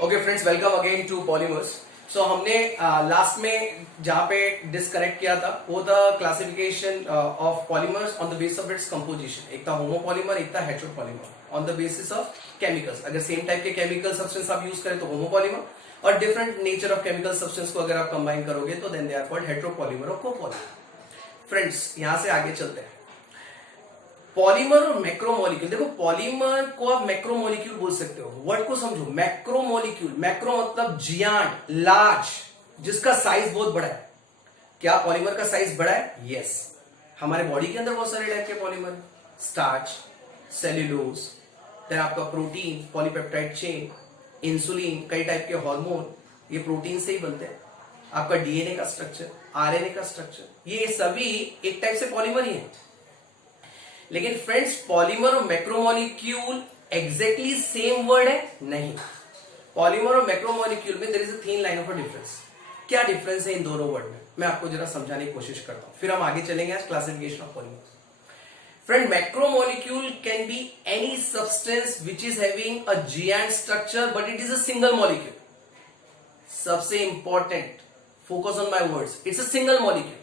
Okay friends, welcome again to polymers. So हमने last में जहां पे डिस्कनेक्ट किया था वो था classification of polymers on the basis of its composition. एक था होमोपॉलीमर, एक था heteropolymer on the basis of chemicals. अगर सेम टाइप के केमिकल सब्सटेंस आप यूज करें तो होमोपॉलीमर, और different nature of chemical substance को अगर आप कंबाइन करोगे तो then they are called heteropolymer और कोपॉलीमर। फ्रेंड्स, यहां से आगे चलते हैं। पॉलीमर और मैक्रोमोलिक्यूल। देखो, पॉलीमर को आप मैक्रोमोलिक्यूल बोल सकते हो। वर्ड को समझो, मैक्रोमोलिक्यूल। मैक्रो मतलब जियान, लार्ज, जिसका साइज बहुत बड़ा है। क्या पॉलीमर का साइज बड़ा है? यस। हमारे बॉडी के अंदर बहुत सारे टाइप के पॉलीमर, स्टार्च, सेल्यूलोज, देन आपका प्रोटीन, पॉलीपेप्टाइड चेन, इंसुलिन, कई टाइप के हार्मोन, ये प्रोटीन से ही बनते हैं। आपका डीएनए का स्ट्रक्चर, आरएनए का स्ट्रक्चर, ये सभी एक टाइप से पॉलीमर ही है। लेकिन फ्रेंड्स, पॉलीमर और मैक्रोमोलिक्यूल एग्जैक्टली सेम वर्ड है? नहीं। पॉलीमर और मैक्रोमोलिक्यूल में there is a thin line of a difference. क्या डिफरेंस है इन दोनों वर्ड में, मैं आपको जरा समझाने की कोशिश करता हूं, फिर हम आगे चलेंगे आज classification of polymer. Friend, macromolecule can be any substance which is having a giant structure but it is a single molecule. सबसे important, focus on my words, it's a single molecule.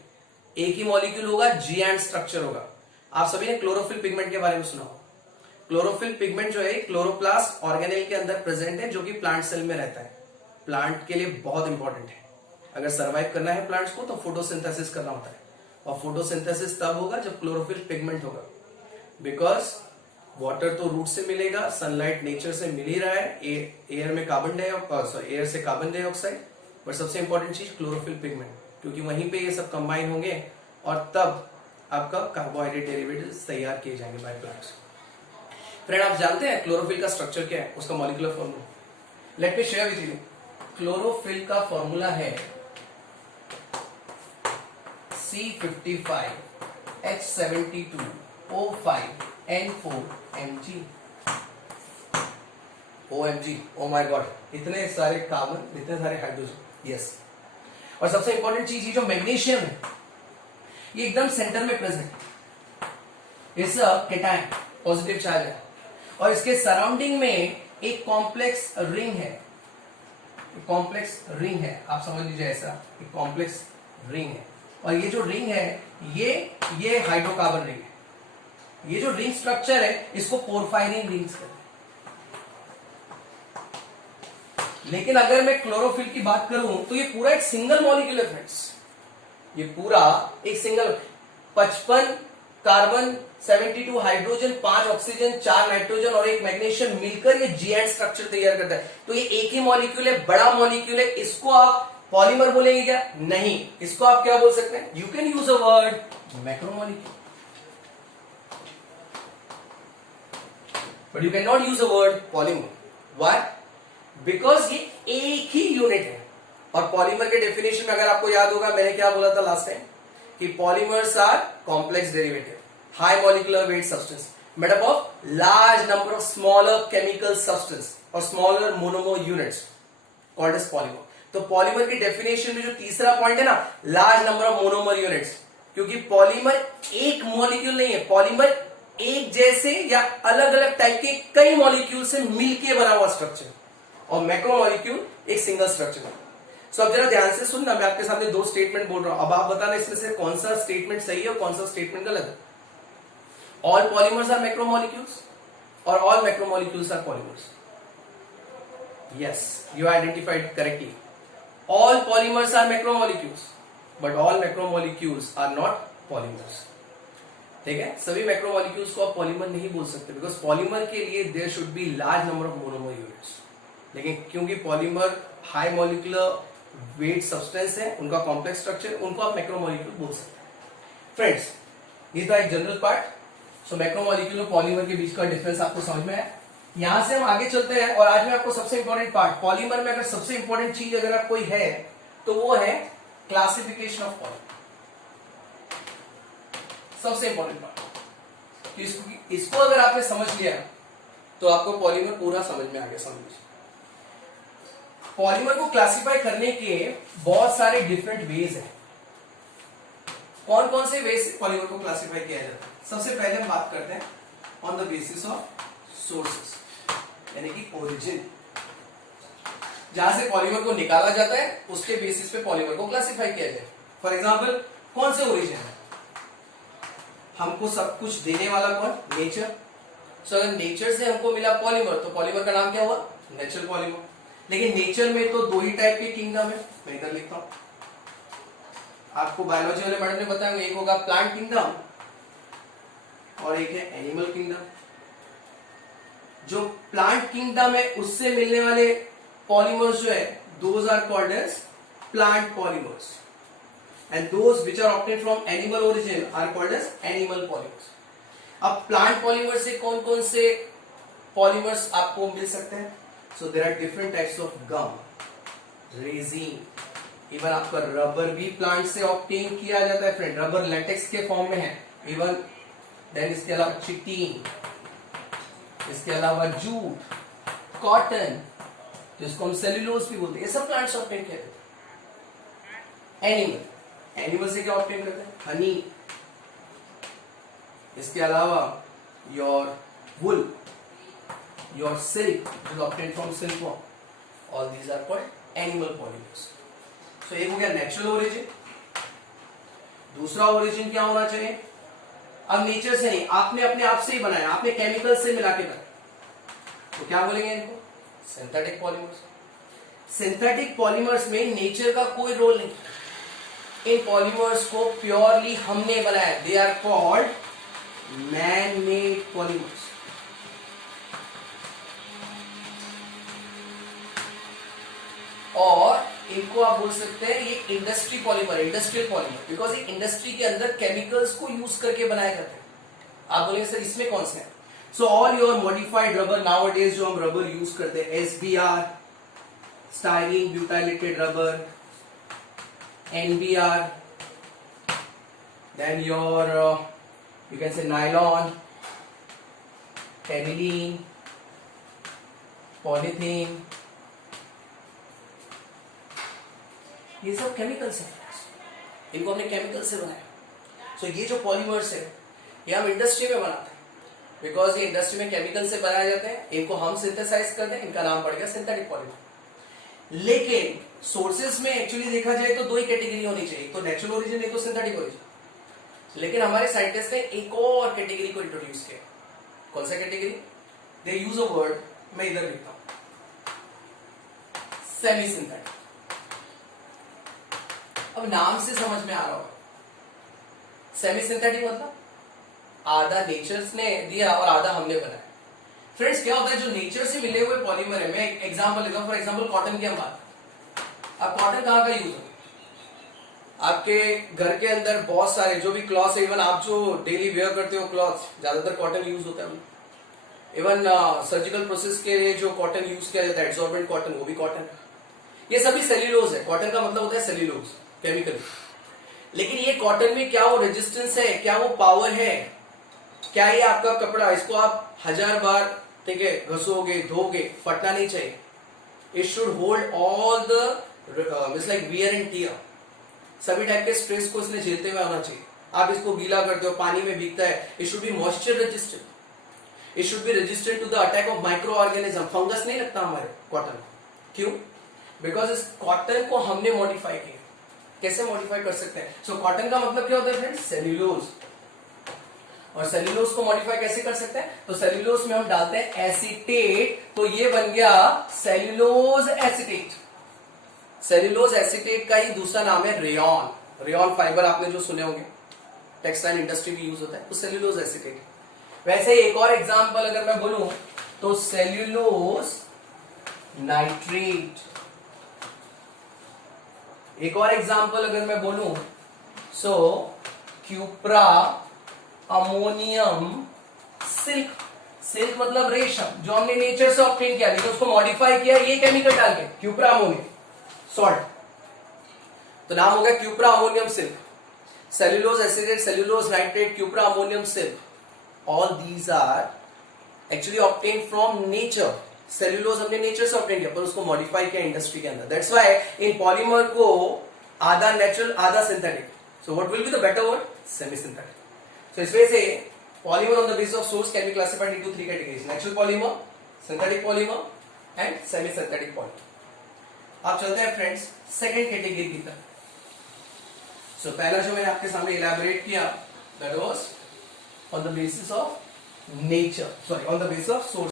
एक ही मॉलिक्यूल होगा, जिएंट structure होगा। आप सभी ने chlorophyll pigment के बारे में सुना होगा। क्लोरोफिल पिगमेंट जो है क्लोरोप्लास्ट ऑर्गेनेल के अंदर प्रेजेंट है, जो कि प्लांट सेल में रहता है। प्लांट के लिए बहुत इंपॉर्टेंट है। अगर सरवाइव करना है प्लांट्स को तो फोटोसिंथेसिस करना होता है, और फोटोसिंथेसिस तब होगा जब क्लोरोफिल पिगमेंट होगा। बिकॉज वाटर तो रूट से मिलेगा, सनलाइट नेचर से मिल ही रहा है, एयर में कार्बन डाइऑक्साइड, एयर से कार्बन डाइऑक्साइड, बट सबसे इंपॉर्टेंट चीज क्लोरोफिल पिगमेंट, क्योंकि वहीं पे ये सब कंबाइन होंगे और तब आपका कार्बोहाइड्रेट डेरिवेटिव्स तैयार किए जाएंगे बाय प्लांट्स। फ्रेंड, आप जानते हैं क्लोरोफिल का स्ट्रक्चर क्या है, उसका molecular formula? Let me share with you. Chlorophyll का फॉर्मूला है C55H72O5N4Mg। OMG, oh my God, इतने सारे कार्बन, इतने सारे हाइड्रोजन। यस। और सबसे इंपॉर्टेंट चीज, ये जो मैग्नीशियम है ये एकदम सेंटर में present, it's a cation, positive charge है, और इसके सराउंडिंग में एक कॉम्प्लेक्स रिंग है। कॉम्प्लेक्स रिंग है, आप समझ लीजिए ऐसा, एक कॉम्प्लेक्स रिंग है। और ये जो रिंग है ये हाइड्रोकार्बन रिंग है। ये जो रिंग स्ट्रक्चर है इसको पोरफायरिन रिंग्स कहते हैं। लेकिन अगर मैं क्लोरोफिल की बात करूं तो ये पूरा एक सिंगल मॉलिक्यूल है फ्रेंड्स। ये पूरा एक single 55 carbon, 72 hydrogen, 5 oxygen, 4 nitrogen और 1 मैग्नीशियम मिलकर ये जीएंट स्ट्रक्चर तैयार करता है। तो ये एक ही मॉलिक्यूल है, बड़ा मॉलिक्यूल है। इसको आप पॉलीमर बोलेंगे क्या? नहीं। इसको आप क्या बोल सकते हैं? You can use a word macromolecule, but you can not use a word polymer. Why? Because ये एक ही यूनिट है। और पॉलीमर के डेफिनेशन में अगर आपको याद होगा, मैंने क्या बोला था लास्ट टाइम कि polymers are complex derivative, high molecular weight substance made up of large number of smaller chemical substance और smaller monomer units called as polymer. तो पॉलीमर की डेफिनेशन में जो तीसरा पॉइंट है ना, large number of monomer units, क्योंकि polymer एक मॉलिक्यूल नहीं है। पॉलीमर एक जैसे या अलग अलग टाइप के कई मॉलिक्यूल से मिलकर बना हुआ स्ट्रक्चर, और मैक्रोमोलिक्यूल एक सिंगल स्ट्रक्चर है। सो अब जरा ध्यान से सुनना, मैं आपके सामने 2 स्टेटमेंट बोल रहा हूं। अब आप बताना इसमें से कौन सा स्टेटमेंट सही है और कौन सा स्टेटमेंट गलत है। ऑल पॉलीमर्स आर मैक्रोमोलिक्यूल्स और all macromolecules are polymers. Yes, you identified correctly. All polymers are macromolecules but all macromolecules are not polymers. ठीक है, सभी मैक्रोमोलिक्यूल्स को आप पॉलीमर नहीं बोल सकते, बिकॉज पॉलीमर के लिए there should be large number of monomer units. लेकिन क्योंकि polymer high molecular weight substance है, उनका कॉम्प्लेक्स स्ट्रक्चर, उनको आप मैक्रोमोलिक्यूल बोल सकते हैं। फ्रेंड्स, ये था एक जनरल पार्ट। सो मैक्रोमोलिक्यूल और पॉलीमर के बीच का डिफरेंस आपको समझ में आया। यहां से हम आगे चलते हैं, और आज मैं आपको सबसे इंपॉर्टेंट पार्ट, पॉलीमर में अगर सबसे इंपॉर्टेंट चीज अगर आप कोई है तो वो है क्लासिफिकेशन ऑफ पॉलीमर। सबसे इंपॉर्टेंट पार्ट, इसको अगर आपने समझ लिया तो आपको पॉलीमर पूरा समझ में आ गया। समझ लीजिए, पॉलीमर को क्लासिफाई करने के बहुत सारे डिफरेंट वेज हैं। कौन कौन से वेज से पॉलीमर को क्लासिफाई किया जाता है? सबसे पहले हम बात करते हैं on the basis of sources, यानी कि ओरिजिन। जहां से पॉलीमर को निकाला जाता है उसके बेसिस पे पॉलीमर को क्लासिफाई किया जाए। फॉर एग्जाम्पल कौन से ओरिजिन है, हमको सब कुछ देने वाला कौन, नेचर। सो अगर नेचर से हमको मिला पॉलीमर तो पॉलीमर का नाम क्या हुआ, नेचुरल पॉलीमर। लेकिन नेचर में तो दो ही टाइप के किंगडम है, मैं इधर लिखता हूं, आपको बायोलॉजी वाले मैडम ने बताया, एक होगा प्लांट किंगडम और एक है एनिमल किंगडम। जो प्लांट किंगडम है उससे मिलने वाले पॉलीमर्स जो है those are called as plant polymers and those which are obtained from animal origin are called as animal polymers. अब प्लांट पॉलीमर से कौन कौन से पॉलीमर्स आपको मिल सकते हैं? So there are different types of gum, resin, even आपका रबर भी प्लांट से ऑब्टेन किया जाता है फ्रेंड, रबर लेटेक्स के फॉर्म में है इवन। देन इसके अलावा चिटिन, इसके अलावा जूट, कॉटन, जिसको हम सेल्यूलोज भी बोलते हैं, ये सब प्लांट से ऑब्टेन किया जाता है। एनिमल, एनिमल से क्या ऑब्टेन करते हैं, हनी, इसके अलावा your wool, your silk is obtain from silkworm, all these are called animal polymers. So एक हो गया नेचुरल ओरिजिन। दूसरा ओरिजिन क्या होना चाहिए, अब नेचर से नहीं, आपने अपने आप से ही बनाया, आपने केमिकल से मिला के बनाया, तो क्या बोलेंगे इनको, सिंथेटिक पॉलीमर्स। सिंथेटिक पॉलीमर्स में नेचर का कोई रोल नहीं, इन पॉलीमर्स को प्योरली हमने बनाया, they are called man made polymers. और इनको आप बोल सकते हैं ये industry polymer, industrial polymer, because ये इंडस्ट्री के अंदर केमिकल्स को यूज करके बनाए जाते हैं। आप बोलेंगे सर इसमें कौन से हैं? So all your modified rubber, nowadays जो हम रबर यूज करते हैं, SBR, styrene butylated rubber, NBR, then your you can say nylon, terylene, polythene, ये सब केमिकल्स हैं, इनको हमने केमिकल से बनाया। सो ये जो पॉलीमर्स है ये हम इंडस्ट्री में बनाते हैं, बिकॉज ये इंडस्ट्री में केमिकल से बनाए जाते हैं, इनको हम सिंथेसाइज करते हैं, इनका नाम पड़ गया सिंथेटिक पॉलीमर। लेकिन सोर्सेज में एक्चुअली देखा जाए तो दो ही कैटेगरी होनी चाहिए, एक तो नेचुरल ओरिजिन, एक तो सिंथेटिक ओरिजिन। लेकिन हमारे साइंटिस्ट ने एक और कैटेगरी को इंट्रोड्यूस किया। कौन सा category? They use a word, मैं इधर लिखता हूं, सेमी सिंथेटिक। अब नाम से समझ में आ रहा होगा, सेमी सिंथेटिक मतलब आधा नेचर ने दिया और आधा हमने बनाया। फ्रेंड्स क्या होता है, जो नेचर से मिले हुए पॉलीमर है, मैं एग्जांपल लेता हूं, फॉर एग्जांपल कॉटन की हम बात। अब कॉटन कहां का यूज होगा, आपके घर के अंदर बहुत सारे जो भी क्लॉथ है, इवन आप जो डेली वेयर करते हो क्लॉथ, ज्यादातर कॉटन यूज होता है। इवन सर्जिकल प्रोसेस के लिए जो कॉटन यूज किया जाता है, एब्सॉर्बेंट कॉटन, वो भी कॉटन है। ये सभी सेल्यूलोज है, कॉटन का मतलब होता है सेल्यूलोज केमिकल। लेकिन ये कॉटन में क्या वो रेजिस्टेंस है, क्या वो पावर है, क्या ये आपका कपड़ा, इसको आप 1000 बार ठीक है घसोगे धोगे, फटना नहीं चाहिए। It should hold all the means like wear and tear, सभी टाइप के स्ट्रेस को इसने झेलते हुए आना चाहिए। आप इसको गीला करते हो, पानी में भीगता है, it should be moisture resistant, it should be resistant to the attack of micro organism. Fungus नहीं लगता हमारे कॉटन, क्यों? बिकॉज इस कॉटन को हमने मॉडिफाई किया। कैसे मॉडिफाई कर सकते हैं? सो कॉटन का मतलब क्या होता है फ्रेंड्स, सेल्यूलोज। और सेल्यूलोज को मॉडिफाई कैसे कर सकते हैं? तो सेल्यूलोज में हम डालते हैं एसीटेट, तो ये बन गया सेल्यूलोज एसीटेट। सेल्यूलोज एसीटेट का ही दूसरा नाम है रेयॉन। रेयॉन फाइबर आपने जो सुने होंगे, टेक्सटाइल इंडस्ट्री में यूज होता है, तो सेल्यूलोज एसीटेट। वैसे एक और एग्जांपल अगर मैं बोलूं तो सेल्यूलोज नाइट्रेट। एक और एग्जांपल अगर मैं बोलूं सो क्यूप्रा अमोनियम सिल्क। सिल्क मतलब रेशम, जो हमने नेचर से ऑब्टेन किया, लेकिन उसको मॉडिफाई किया ये केमिकल डाल के, क्यूप्रा अमोनियम सॉल्ट, तो नाम हो गया cupra ammonium silk. Cellulose acetate, cellulose nitrate, cupra ammonium silk, all these are actually obtain from nature. Cellulose हमने नेचर से ऑब्टेन किया, पर उसको मॉडिफाई किया इंडस्ट्री के अंदर। दैट्स व्हाई इन पॉलीमर को आधा नेचुरल आधा synthetic, so what will be the better word, semi synthetic. So इस वजह से polymer on the basis of source can be classified into 3 categories: natural polymer, synthetic polymer and semi-synthetic polymer. आप चलते हैं friends second category की तरफ। सो पहला जो मैंने आपके सामने इलैबोरेट किया that was on the basis of nature, sorry on the basis of source.